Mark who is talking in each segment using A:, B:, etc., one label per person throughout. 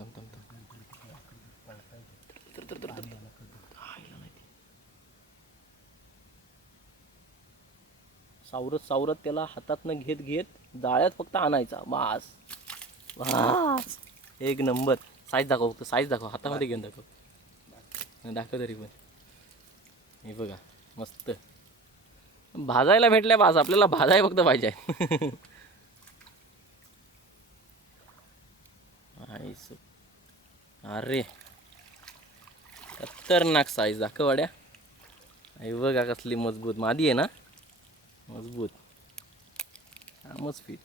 A: थांब थांब थांब सावरत सावरत त्याला हातातनं घेत घेत जाळ्यात फक्त आणायचा. बास. वास एक नंबर. साईज दाखव फक्त साईज दाखव. हातामध्ये घेऊन दाखव. दाखव तरी पण. हे बघा मस्त. भाजायला भेटल्या बास. आपल्याला भाजाय फक्त पाहिजे. आहे अरे खतरनाक साईज दाखव वाड्या. आई बघा कसली मजबूत. मादी आहे ना? मजबूत. आमच फिट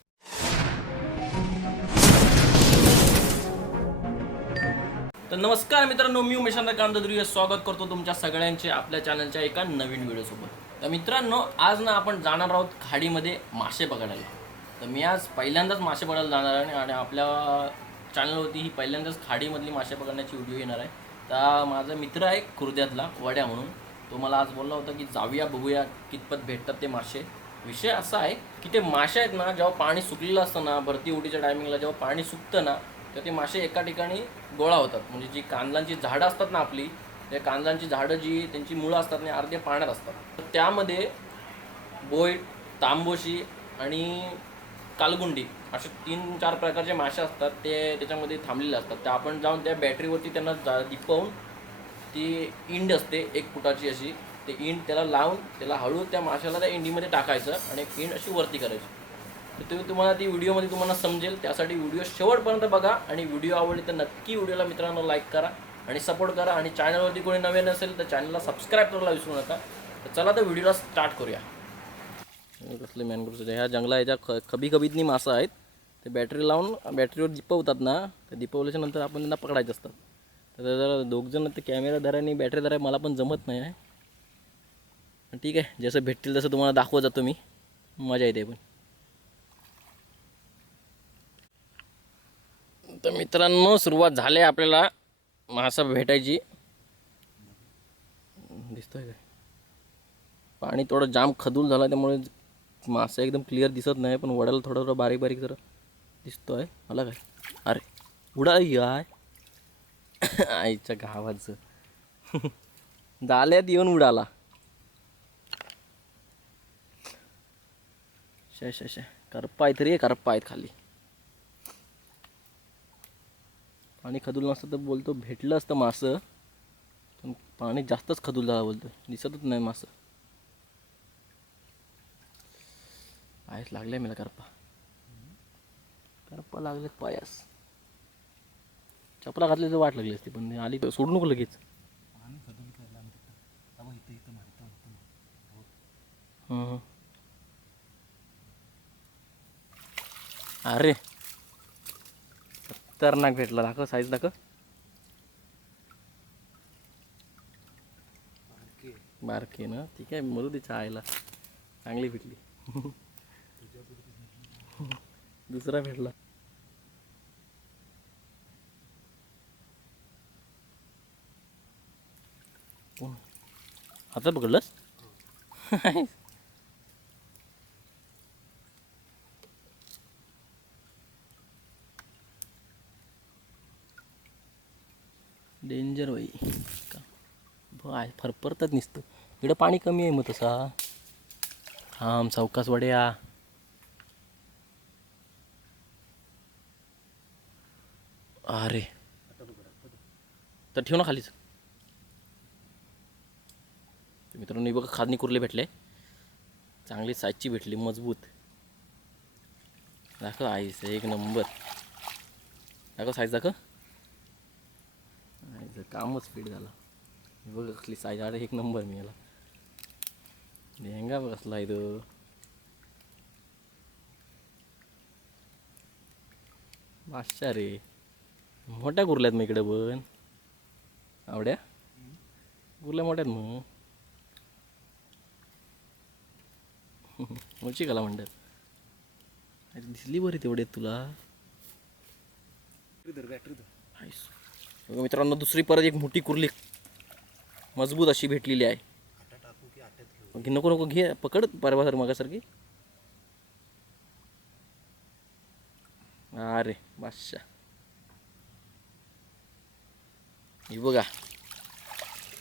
A: तर नमस्कार मित्रांनो मी उमेश कांदद्रिय स्वागत करतो तुमच्या सगळ्यांचे आपल्या चॅनलच्या एका नवीन व्हिडिओसोबत. तर मित्रांनो आज ना आपण जाणार आहोत खाडीमध्ये मासे पकडायला तर मी आज पहिल्यांदाच मासे पकडायला जाणार आहे आणि आपल्या चॅनलवरती ही पहिल्यांदाच खाडीमधली मासे पकडण्याची व्हिडिओ येणार आहे. तर माझा मित्र आहे खुर्द्यातला वड्या म्हणून. तो मला आज बोलला होता की जाऊया बघूया कितपत भेटतात ते मासे. विषय असा आहे की ते मासे आहेत ना जेव्हा पाणी सुकलेलं असतं ना भरती उडीच्या टायमिंगला जेव्हा पाणी सुकतं ना तर ते मासे एका ठिकाणी गोळा होतात. म्हणजे जी कांदलांची झाडं असतात ना आपली त्या कांदलांची झाडं जी त्यांची मुळं असतात ना अर्धे पाण्यात असतात. तर त्यामध्ये बोईट तांबोशी आणि कालगुंडी असे तीन चार प्रकारचे मासे असतात ते त्याच्यामध्ये थांबलेले असतात. त्या आपण जाऊन त्या बॅटरीवरती त्यांना जा दिपवून ती इंड असते एक फुटाची अशी. ते इंड त्याला लावून त्याला हळू त्या माशाला त्या इंडीमध्ये टाकायचं आणि एक इंड अशी वरती करायची. तर तुम्ही तुम्हाला ती व्हिडिओमध्ये तुम्हाला समजेल. त्यासाठी व्हिडिओ शेवटपर्यंत बघा आणि व्हिडिओ आवडली तर नक्की व्हिडिओला मित्रांनो लाईक करा आणि सपोर्ट करा. आणि चॅनलवरती कोणी नवीन असेल तर चॅनलला सबस्क्राईब करायला विसरू नका. तर चला तर व्हिडिओला स्टार्ट करूया. कसले मॅनग्रोव्हचे ह्या जंगला ह्याच्या ख खबी खबीतनी मासं आहेत. ते बॅटरी लावून बॅटरीवर दिपवतात ना तर दिपवल्याच्या नंतर आपण त्यांना पकडायचे असतात तर जरा दोघजण ते कॅमेरा आणि बॅटरी मला पण जमत नाही आहे. ठीक आहे जसं भेटतील तसं तुम्हाला दाखवत जातो मी मजा येते पण. तर मित्रांनो सुरुवात झाली आहे आपल्याला मासा भेटायची. दिसतोय काय? पाणी थोडं जाम खदूल झाला त्यामुळे मासा एकदम क्लिअर दिसत नाही पण वड्याला थोडं थोडं बारीक बारीक जरा दिसतोय. मला काय? अरे उडा याय आईच्या गावाचं. जाल्यात येऊन उडाला. शे शे शे. करपा आहेत रे करपा आहेत खाली. पाणी खदूल नसतं तर बोलतो भेटलं असतं मासं. पण पाणी जास्तच खदूल झाला बोलतो दिसतच नाही मासं. पायस लागले मला करपा. करपा लागले पायास. चपला घातली तर वाट लागली असती पण आली तर सोडू नको लगेच. अरे. खतरनाक भेटला दाखव साईज दाखव. बारके. ना ठीक आहे मरू दे आईला चांगली भेटली. दुसरा भेटला. आता पकडलंस डेंजर बाई. का? बाय फरफरतात नुसतं. इकडं पाणी कमी आहे मग तसा. थांब सावकास वड्या. अरे. तर ठेव ना खालीच. तर मित्रांनो बघा खादनी कुर्ले भेटले. चांगली साईजची भेटली मजबूत. दाखव आईस एक नंबर दाखव साईज दाखव. आईचं कामच फिट झालं. बघ कसली साईज अरे एक नंबर मी याला लेहंगा बघ कसला आहे तो बादशा रे. मोठ्या कुर्ल्यात मग इकडे पण. आवड्या? कुर्ल्या मोठ्यात मग. मोची कला म्हणतात. अरे दिसली बरी तेवढे तुला. बघा मित्रांनो दुसरी परत एक मोठी कुर्ली मजबूत अशी भेटलेली आहे. घे नको नको घे पकड परवा सर मागासारखी. अरे बादशा ही बघा.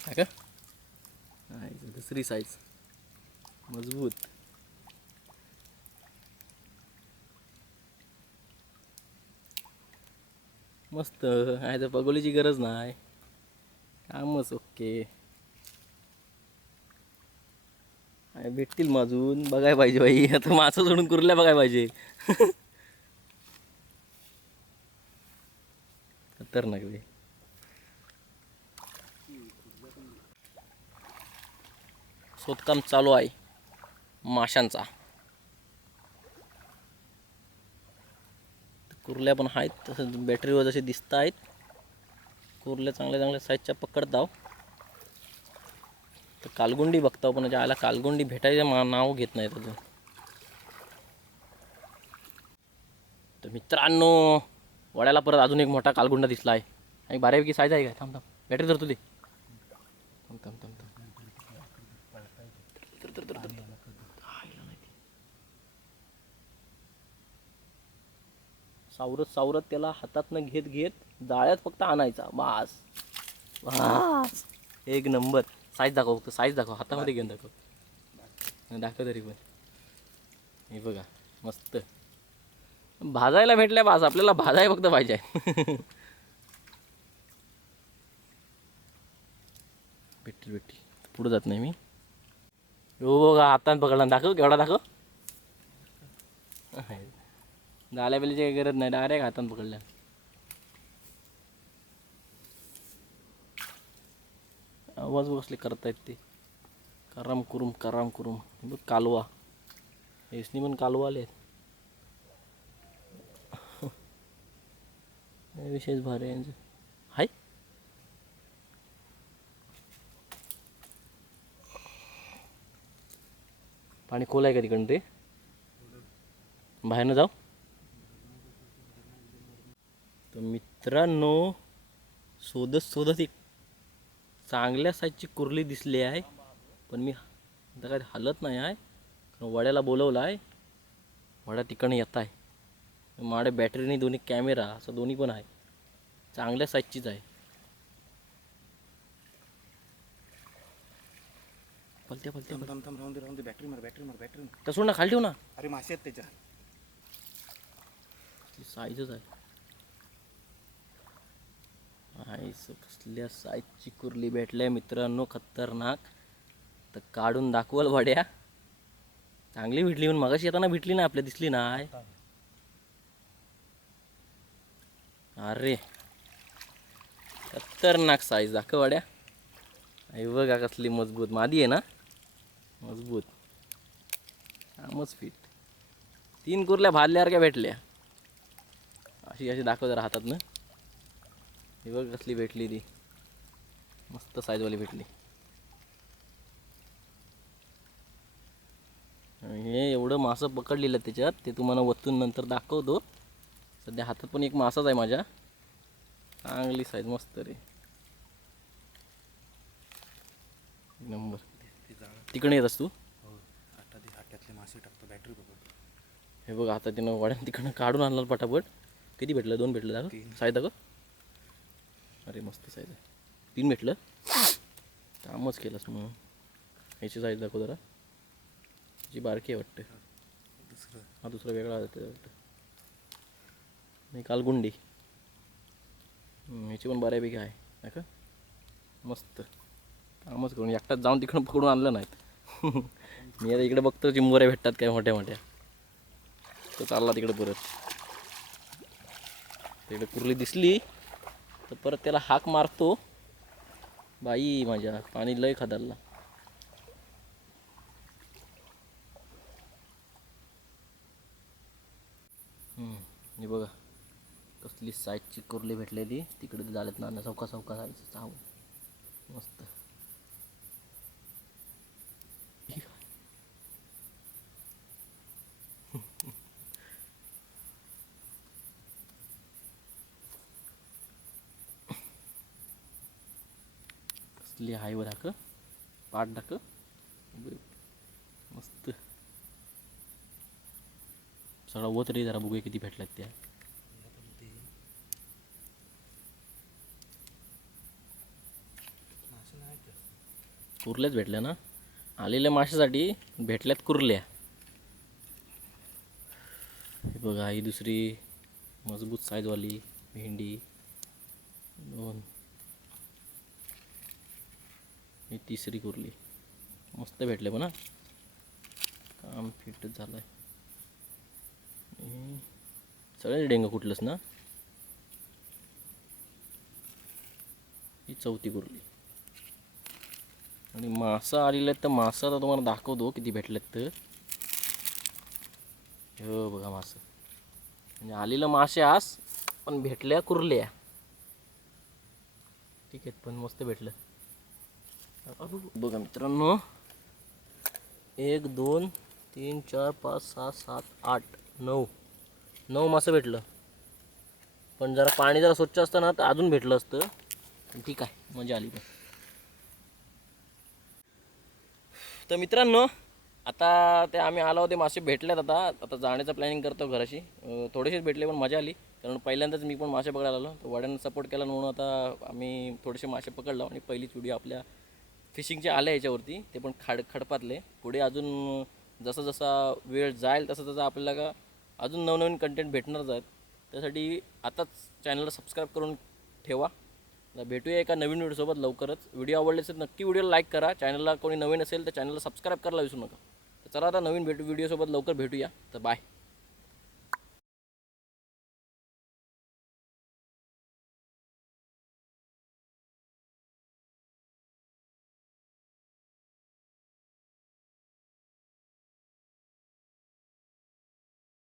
A: काय का? दुसरी साईज मजबूत. मस्त. आहे तर पगोलीची गरज नाही. कामच ओके. भेटतील माजून. बघाय पाहिजे बाई. आता मासं सोडून कुरल्या बघाय पाहिजे. खतरनाक बे शोधकाम चालू आहे. माशांचा. कुर्ल्या पण आहेत तसं बॅटरीवर जसे दिसत आहेत. कुर्ल्या चांगल्या चांगल्या साईजच्या पकडताव तर कालगुंडी बघताव हो, पण ज्याला कालगुंडी भेटायचं मा नाव घेत नाहीत अजून. तर मित्रांनो वड्याला परत अजून एक मोठा कालगुंडा दिसला आहे आणि बऱ्यापैकी साईज आहे काय थांब थांब. बॅटरी धरतो ते थांब थांब थांब थांब धर, धर, धर, धर, धर. आईला नाही ते. सावरत सावरत त्याला हातातनं घेत घेत जाळ्यात फक्त आणायचा. बास. बास. एक नंबर. साईज दाखव फक्त साईज दाखव. हातामध्ये घेऊन दाखव. दाखव तरी पण. हे बघा मस्त. भाजायला भेटल्या बास. आपल्याला भाजाय फक्त पाहिजे. भेटतील भेटतील. पुढं जात नाही मी. हो बघा हातात पकडला. दाखव केवढा दाखव. झाल्या बेलीची काही गरज नाही. डायरेक्ट हातात पकडल्या आवाज बसले करतायत ते? कराम कुरुम कराम कुरुम. बघ कालवा. हेसनी पण कालवा आले विशेष भारी आहे. यांचं हाय. पाणी खोल आहे का तिकडं ते? बाहेरनं जाऊ तर मित्रांनो शोधत शोधत एक चांगल्या साईजची कुर्ली दिसली आहे. पण मी आता काय हलत नाही आहे. कारण वड्याला बोलवलं आहे. वड्या तिकडनं येत आहे. माझ्या बॅटरीने दोन्ही कॅमेरा असं दोन्ही पण आहे. चांगल्या साईजचीच आहे. पलत्या पलत्या
B: थांब थांब थांब राहून दे राहून दे. बॅटरी मार बॅटरी मार बॅटरी मार.
A: तर सोड ना खाली ठेव ना.
B: अरे मासे आहेत त्याच्या.
A: साईजच आहे. आईस कसल्या साईजची कुर्ली भेटल्या मित्रांनो खतरनाक. तर काढून दाखवल वड्या. चांगली भेटली पण मगाशी येताना भेटली ना आपल्या दिसली नाही. अरे. खतरनाक साईज दाखव वड्या. आई बघा कसली मजबूत. मादी आहे ना? मजबूत. कामच फिट तीन कुर्ल्या भाजल्यावर काय भेटल्या. अशी अशी दाखवत राहतात ना. ही बघ कसली भेटली ती. मस्त साईजवाली भेटली. हे एवढं मासं पकडलेलं त्याच्यात ते तुम्हाला वतून नंतर दाखवतो. सध्या हातात पण एक मासाच आहे माझ्या. चांगली साईज मस्त रे. नंबर. तिकडे येत तू
B: हो मासे टाकतो बॅटरी बघ
A: हे बघ आता तिनं वड्यानं तिकडनं काढून आणलं पटापट. किती भेटलं? दोन भेटलं दाखव. साईज दाखव अरे मस्त साईज आहे. तीन भेटलं? कामच केलंस मग ह्याची साईज दाखव जरा. जी बारकी आहे वाटतं.
B: दुसरं
A: हा दुसरा वेगळा वाटतं. नाही कालगुंडी ह्याची पण बऱ्यापैकी आहे. नाही का? मस्त. कामच करून. एकटाच जाऊन तिकडं पकडून आणलं नाहीत. मी आता इकडे बघतो चिंबोऱ्या भेटतात काय मोठ्या मोठ्या. तो चालला तिकडे परत. तिकडे कुर्ली दिसली. तर परत त्याला हाक मारतो. बाई माझ्या पाणी लय खादारला हे बघा. कसली साईजची कुर्ली भेटलेली. तिकडे झालेत ना चौका चौका जायचं चाव मस्त ही काय? कसली आहे वर पाठ डाक मस्त. सगळा वत रे जरा बघूया किती भेटल्यात त्या. कुर्ल्याच भेटल्या ना? आलेल्या माशासाठी भेटल्यात कुर्ल्या. हे बघा ही दुसरी मजबूत साईजवाली भेंडी. दोन. ही तिसरी कुर्ली. मस्त भेटले पण काम फिट झालं आहे सगळ्याच डेंग कुठलंच ना? ही चौथी कुर्ली. आणि मासा आलेला तर मासा तर तुम्हाला दाखवतो किती भेटलेत तर. हो बघा मासं. म्हणजे आलेलं मासे आस पण भेटल्या कुरल्या. ठीक आहेत पण मस्त भेटलं. बघा मित्रांनो. एक दोन तीन चार पाच सहा सात आठ नऊ. नऊ मासं भेटलं. पण जरा पाणी जरा स्वच्छ असतं ना तर अजून भेटलं असतं. पण ठीक आहे मजा आली पण. तर मित्रांनो आता ते आम्ही आलो होते मासे भेटलेत आता. आता जाण्याचं प्लॅनिंग करतो घराशी. थोडेशीच थोडेसेच भेटले पण मजा आली. कारण पहिल्यांदाच मी पण मासे पकडायला आलो. तर वड्यांना सपोर्ट केला म्हणून आता आम्ही थोडेसे मासे पकडलो आणि पहिलीच व्हिडिओ आपल्या फिशिंगचे आले याच्यावरती ते पण खाड खडपातले. पुढे अजून जसा जसा वेळ जाईल तसं तसं आपल्याला का अजून नवनवीन कंटेंट भेटणारच आहेत. त्यासाठी आताच चॅनलला सबस्क्राईब करून ठेवा. भेटूया एका नवीन व्हिडिओसोबत लवकरच. व्हिडिओ आवडले असेल नक्की व्हिडिओला लाईक करा. चॅनलला कोणी नवीन असेल तर चॅनलला सबस्क्राईब करायला विसरू नका. तर चला आता नवीन भेटू व्हिडिओसोबत लवकर भेटूया. तर बाय